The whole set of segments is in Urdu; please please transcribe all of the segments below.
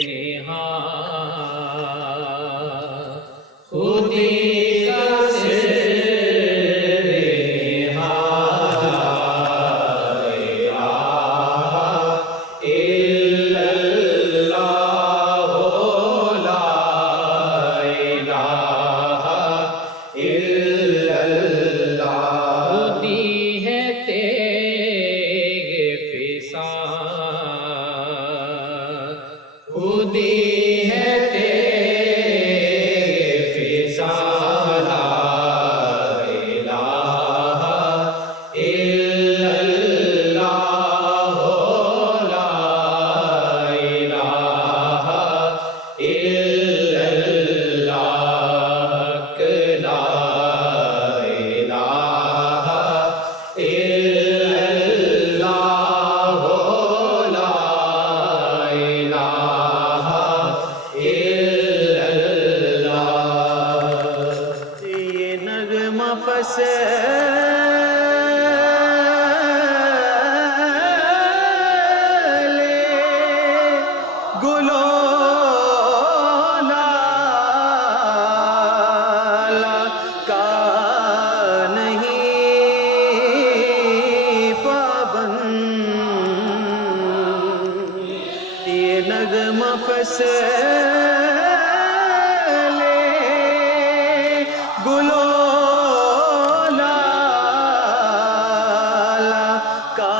نہا خودی کا سر نہا خودی ہے تیغ فضا لا الہ الا اللہ لا الہ الا اللہ لا الہ الا اللہ لا الہ یہ نغمہ فصل گلو لالا کا نہیں پابند یہ نغمہ فصل گلو لالا کا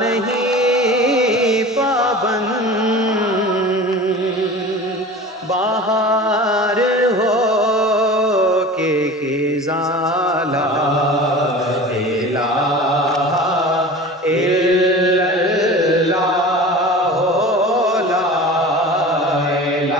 نہیں پابند بہار ہو کے خزاں لا الہ الا اللہ لا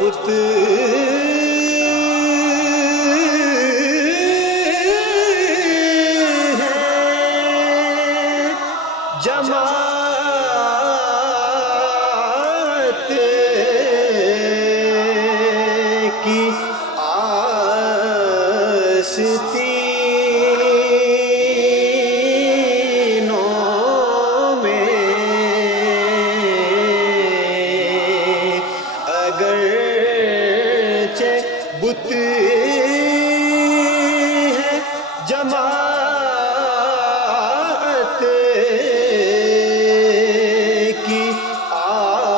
بت جماعت کی آستینوں میں اگرچہ بت ہے جماعت کی آستینوں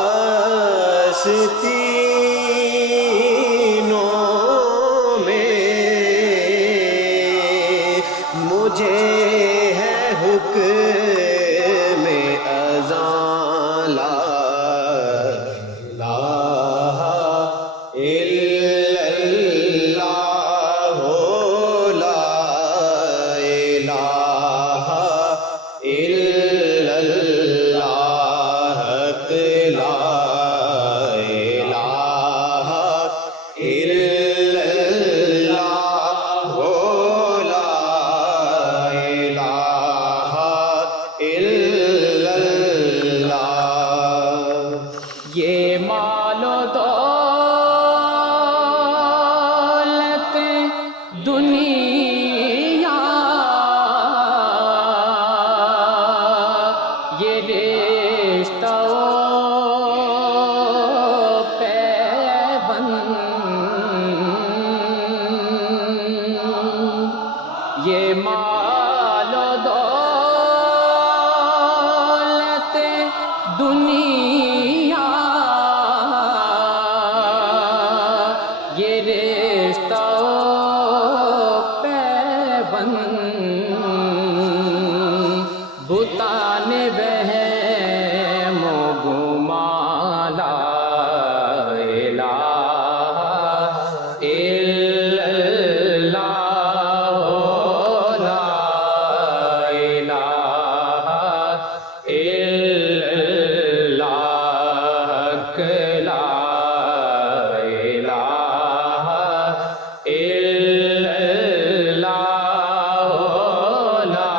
میں، مجھے ہے حکم اذان لا الہ الا اللہ لا الہ الا اللہ حق لا الہ الا اللہ لا الہ الا اللہ۔ یہ مال و دولت دنیا، یہ رشتہ و پیوند، یہ مال و دولت دنیا، یہ رشتہ و پیوند، بتان وہم و گمان لا الہ الا اللہ لا الہ الا اللہ لا الہ الا اللہ لا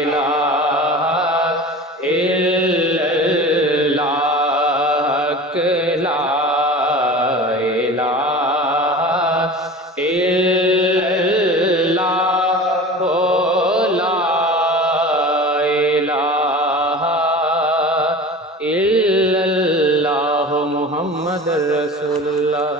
الہ الا اللہ لا الہ الا اللہ لا الہ الا اللہ محمد رسول اللہ۔